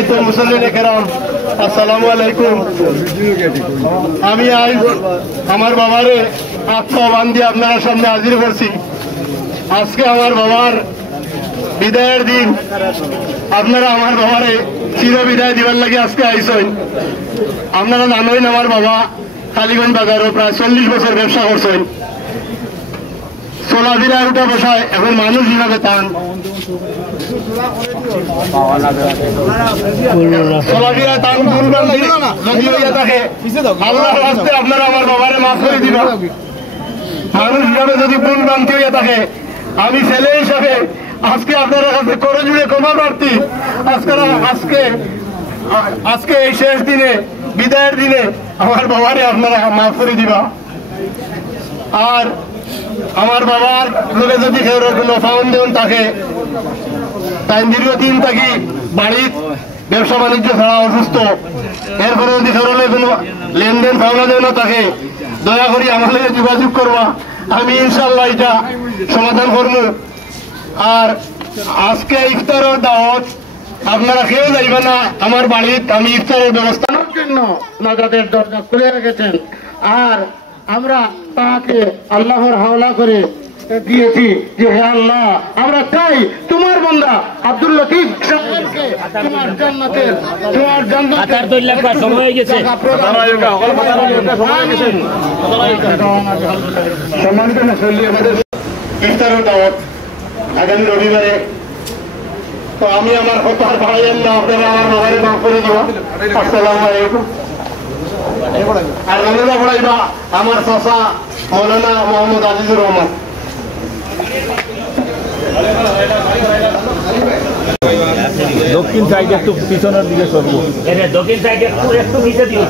সম্মানিত মুসল্লিন কেরাম, আসসালামু আলাইকুম। আমি আজ আমার বাবারে আত্মবান দিয়ে আপনারা সামনে হাজির করছি। আজকে আমার বাবার বিদায়ের দিন। আপনারা আমার বাবারে চির বিদায় দিবার লাগে আজকে আইসেন। আপনারা জানেন আমার বাবা কালীগঞ্জ বাজারও প্রায় 40 বছর ব্যবসা করছেন। চলাফেরা উঠা বসায় এখন মানুষ হিসাবে টান চলাফেরা টান যদি হইয়া থাকে আল্লাহর রাস্তায় আপনারা আমার বাবারে মাফ করে দিবা। মানুষ হিসাবে যদি ভুল ভ্রান্তি হইয়া থাকে আমি ছেলে হিসাবে আজকে আপনারা কাছে করে জুড়ে ক্ষমা প্রার্থী। আজকে এই শেষ দিনে বিদায়ের দিনে আমার বাবারে আপনারা মাফ করে দিবা। আর আমার বাবার লোকে যদি কেউ কোনো ফাউন্ডেশন থাকে তাই দীর্ঘদিন থাকি বাড়ির ব্যবসা বাণিজ্য ছাড়া অসুস্থ, এরপরে যদি কেউ কোনো লেনদেন ফাউন্ডেশন থাকে দয়া করি আমার লোকে যোগাযোগ করবা, আমি ইনশাল্লাহ এটা সমাধান করব। আর আজকে ইফতারের দাওয়াত আপনারা কেউ যাইবে না আমার বাড়ির, আমি ইফতারের ব্যবস্থার জন্য নাজাতের দরজা খুলে রেখেছেন। আর আমরা তাকে আল্লাহর হাওলা করে দিয়েছি যে হে আল্লাহ, আমরা চাই তোমার বান্দা আব্দুল লতিফ সাহেবকে তোমার জান্নাতের সময় হয়ে গেছে। সম্মানিত মুসল্লি, আমাদের ইফতারের দাওয়াত আগামী রবিবারে। তো আমি আমার কথা ভাড়াইয়েন না, আপনারা আমার বাবারে মাফ করে দেওয়া। আসসালামু আলাইকুম। আর রমজা পড়াইবা আমার চাচা মৌলানা মোহাম্মদ আজিজুর রহমান। দক্ষিণ সাইডে একটু পিছনের দিকে সরবো, দক্ষিণ সাইডে একটু নিচে দিও,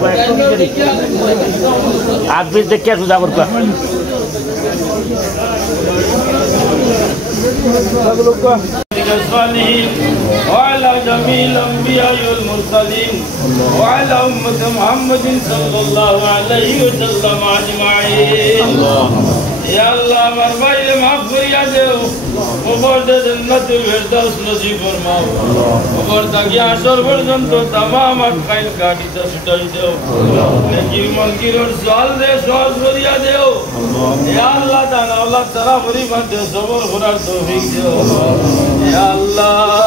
আগ পিছ দেখে সোজা করবা। وعلى جميع الأنبياء والمرسلين وعلى أمة محمد صلى الله عليه وسلم أجمعين. يا الله مربي معفو يا ديو وبرد جنة الفردوس نصيب فرماو وبرد يا عشر پرجنت تمام خیر کاٹی سے چھٹائی دیو نیکی منکر اور سوال دے سوال فریا دیو. یا اللہ تعالی اولاد ترا فری بندے صبر خدا توفیق دیو. یا اللہ Allah